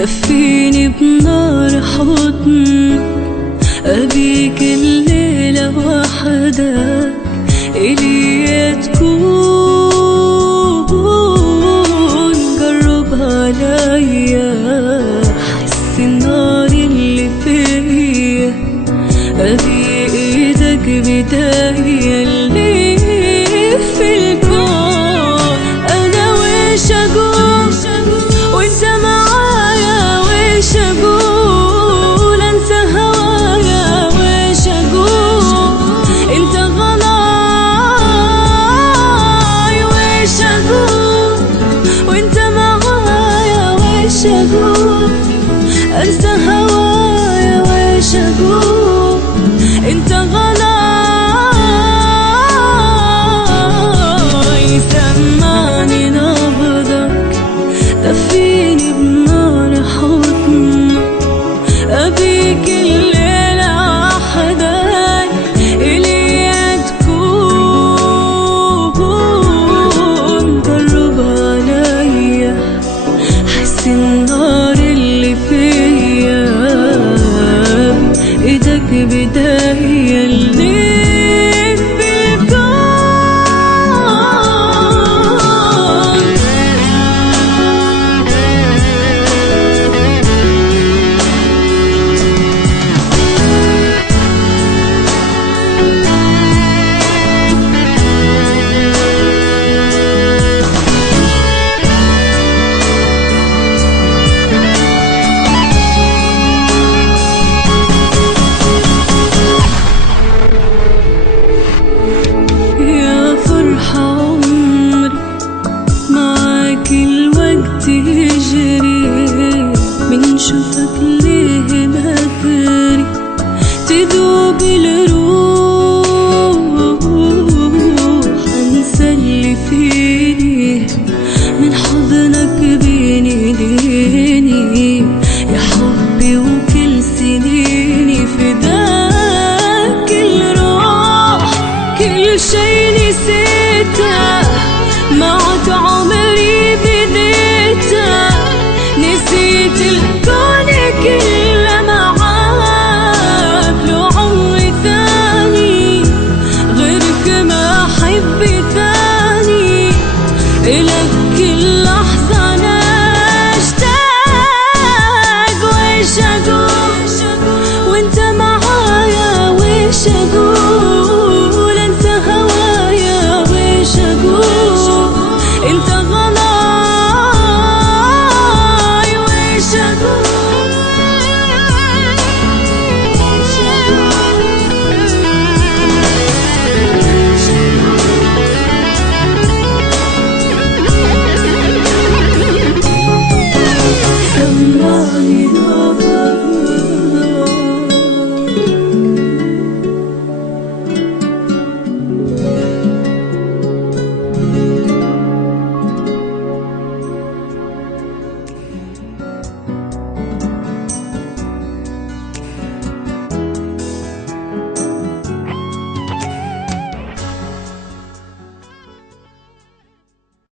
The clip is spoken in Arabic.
دفيني بنار حضنك، أبيك الليلة وحدك إلي تكون. قرب عليا حس النار اللي فيا، أبي إيدك بداية اللي في الكون. أنا ويش أقول وإنت معايا، ويش أقول أنسى هوايا، ويش أقول أنت غلاي، ويش أقول وإنت معايا، ويش أقول أنسى هوايا، ويش أقول أنت غلاي. سمعني نبضك، دفيني بنار حضنك، أبيك الليلة وحدك إلي تكون. قرب عليا حس النار اللي فيا، إيدك بداية اللي في الكون. يا فرحة عمري معاك الوقت يجري، من شوفك ليه بكري تدوب الروح. انسى اللي فيني من حضنك بين ايديني، يا حبي وكل سنيني فداك الروح. كل شي نسيته معك عمري بديته، نسيت الكون كله معاك. لو عمري ثاني غيرك ما أحب ثاني، إلك كل لحظة أنا أشتاق. ويش أقول وإنت معايا، ويش أقول أنسى هوايا، ويش أقول أنت